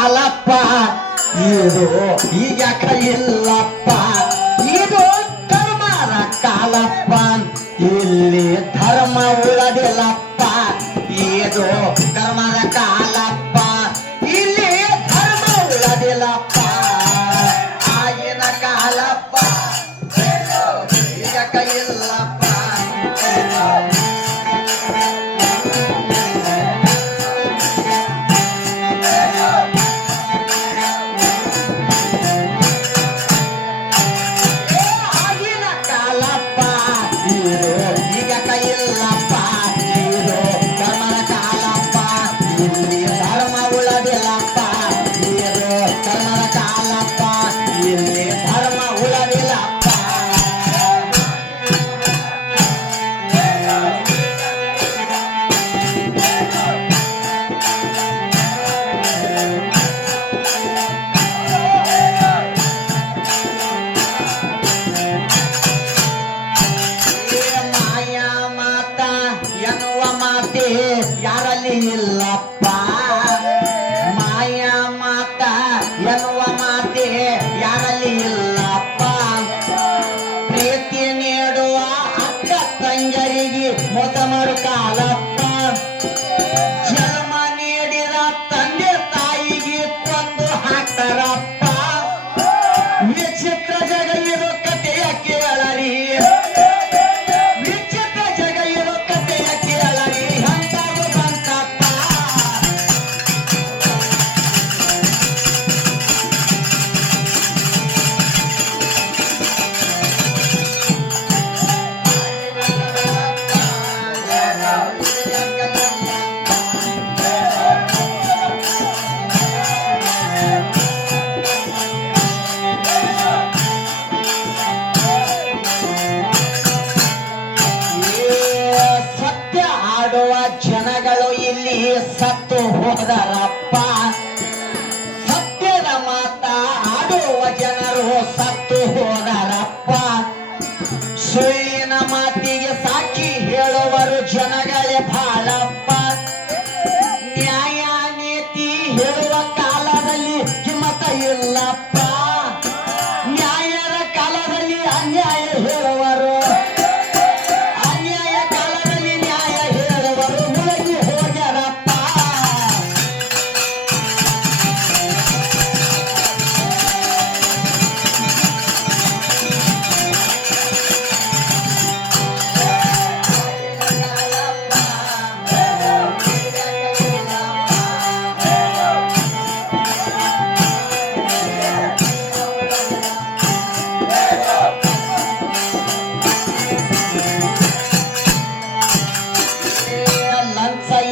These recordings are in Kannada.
ಕಾಲಪ್ಪ ಇದು ಈಗ ಇಲ್ಲಪ್ಪ ಇದು ಕರ್ಮರ ಕಾಲಪ್ಪ ಇಲ್ಲಿ ಧರ್ಮ ಉಳದಿಲ್ಲಪ್ಪ ಇದು ಕರ್ಮರ ಕಾಲಪ್ಪ ಇಲ್ಲಿ ಧರ್ಮ ಉಳದಿಲ್ಲಪ್ಪ ಆಗಿನ ಕಾಲಪ್ಪ ಈಗ ಇಲ್ಲಪ್ಪ ಯಾರಲ್ಲಿ ಇಲ್ಲಪ್ಪ ಮಾಯಾ ಮಾತ ಎನ್ನುವ ಮಾತೆ ಯಾರಲ್ಲಿ ಇಲ್ಲಪ್ಪ ಪ್ರೀತಿ ನೀಡುವ ಅಕ್ಕ ತಂಗರಿಗೆ ಮೊದಮರು ಕಾಲಪ್ಪ ಜನ್ಮ ನೀಡಿದ ತಂದೆ ತಾಯಿಗೆ ಕೊಂದು ಹಾಕ್ತಾರಪ್ಪ ವಿಚಿತ್ರ ಜಗ ಇರೋ ಕಥೆಯ ಕೇಳರಿ ಜನಗಳು ಇಲ್ಲಿ ಸತ್ತು ಹೋದರಪ್ಪ ಸತ್ಯದ ಮಾತ ಆಡುವ ಜನರು ಸತ್ತು ಹೋದರಪ್ಪ ಸುಳ್ಳಿನ ಮಾತಿಗೆ ಸಾಕ್ಷಿ ಹೇಳುವರು ಜನಗಳೇ ಬಾಳಪ್ಪ ನ್ಯಾಯ ನೀತಿ ಹೇಳುವ ಕಾಲದಲ್ಲಿ ಕಿಮ್ಮತ ಇಲ್ಲಪ್ಪ ನ್ಯಾಯದ ಕಾಲದಲ್ಲಿ ಅನ್ಯಾಯ ಹೇಳುವರು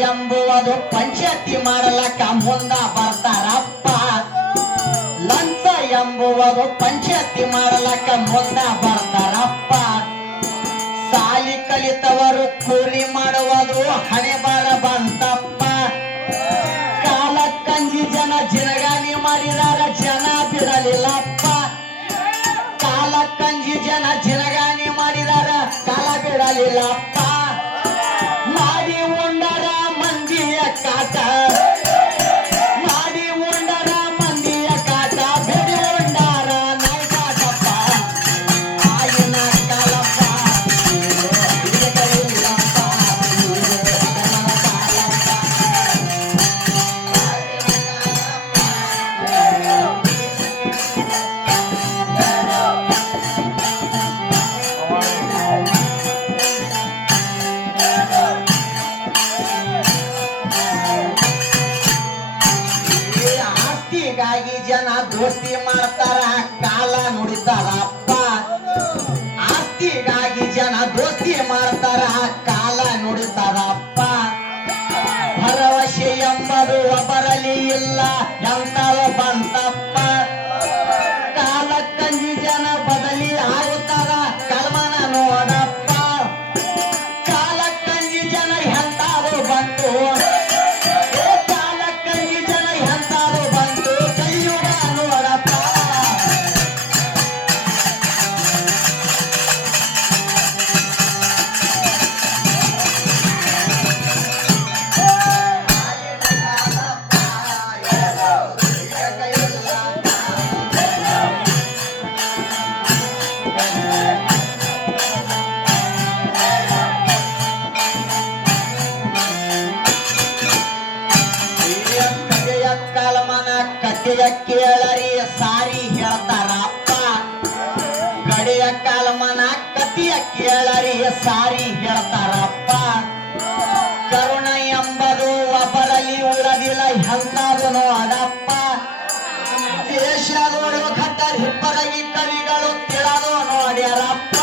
ಎಂಬುವುದು ಪಂಚಾಯತಿ ಮಾಡಲಕ್ಕ ಮುಂದ ಬರ್ತಾರಪ್ಪ ಲಂಚ ಎಂಬುವುದು ಪಂಚಾಯತಿ ಮಾಡಲಕ್ಕ ಮುಂದ ಬರ್ತಾರಪ್ಪ ಸಾಲಿ ಕಲಿತವರು ಕೂಲಿ ಮಾಡುವುದು ಹಣೆ ಬಾರ ಬಂತಪ್ಪ ಕಾಲ ಕಂಜಿ ಜನ ಜಿನಗಾನಿ ಮಾಡಿದಾರ ಜನ ಬಿಡಲಿಲ್ಲಪ್ಪ ಕಾಲ ಕಂಜಿ ಜನ ಜಿನಗಾನಿ ಮಾಡಿದಾರ ಕಾಲ ಬಿಡಲಿಲ್ಲಪ್ಪ ಮಾಡಿ ಉಂಡರ ಮಂದಿಯ ಕಾಟ ಮಾಡಿ ಉಂಡರ ಮಂದಿಯ ಕಾಟ ಬೆಡಿ ಉಂಡರ ನೈಕಾಟಪ್ಪ ಆಗಿನ ಕಾಲಪ್ಪ ಜನ ದೋಸ್ತಿ ಮಾಡ್ತಾರ ಕಾಲ ನುಡಿತಾರಪ್ಪ ಆಸ್ತಿಗಾಗಿ ಜನ ದೋಸ್ತಿ ಮಾಡ್ತಾರ ಕಾಲ ನುಡಿತಾರಪ್ಪ ಭರವಸೆ ಎಂಬುದು ಒಬ್ಬರಲ್ಲಿ ಇಲ್ಲ ಎಂತವ ಬಂತಪ್ಪ ಕಾಲ ಕಂಜಿ ಜನ ಬದಲಿ ಆಗುತ್ತಾರ ಕಲ್ಮನ ನೋಡಪ್ಪ ಕಾಲ ಕಂಜಿ ಜನ ಎಂತಾರು ಬಂತು ಕತಿಯ ಕೇಳರಿ ಸಾರಿ ಹೇಳ್ತಾರಪ್ಪ ಗಡಿಯ ಕಾಲಮನ ಕತಿಯ ಕೇಳರಿ ಸಾರಿ ಹೇಳ್ತಾರಪ್ಪ ಕರುಣ ಎಂಬುದು ಒಬ್ಬರಲ್ಲಿ ಉಳದಿಲ್ಲ ಎಂತಾದು ನೋಡಪ್ಪ ದೇಶದೊಳು ಖಟ್ಟರ್ ಹಿಪ್ಪರಗಿ ಕವಿಗಳು ತಿಳದು ನೋಡ್ಯಾರಪ್ಪ